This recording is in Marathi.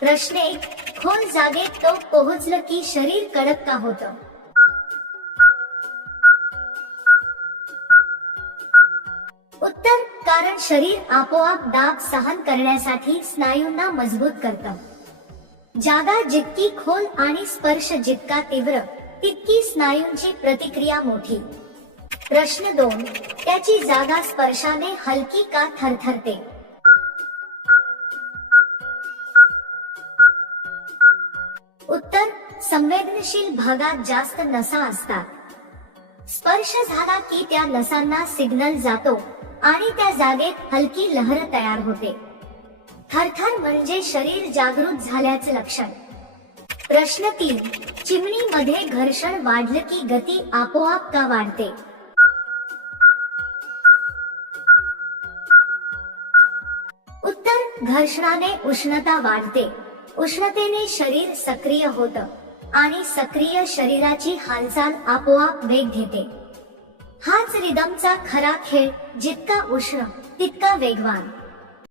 प्रश्न 1. खोल जागेत तो पोहोचलं की शरीर कडक का होतं? उत्तर, कारण शरीर आपोआप दाब सहन करण्यासाठी स्नायूंना मजबूत करतं. जागा जितकी खोल आणि स्पर्श जितका तीव्र तितकी स्नायूंची प्रतिक्रिया मोठी. प्रश्न 2. त्याची जागा स्पर्शाने हलकी का थरथरते? उत्तर, संवेदनशील भागात जास्त नसा असतात. स्पर्श झाला की त्या नसांना सिग्नल जातो आणि त्या जागेत हलकी लहर तयार होते. थरथर म्हणजे शरीर जागृत झाल्याचं लक्षण. प्रश्न 3. चिमणीमध्ये घर्षण वाढलं की गती आपोआप का वाढते? उत्तर, घर्षणाने उष्णता वाढते. उष्णतेने शरीर सक्रिय होतं आणि सक्रिय शरीराची हालचाल आपोआप वेग घेते. हाच रिदमचा खरा खेळ, जितका उष्ण तितका वेगवान.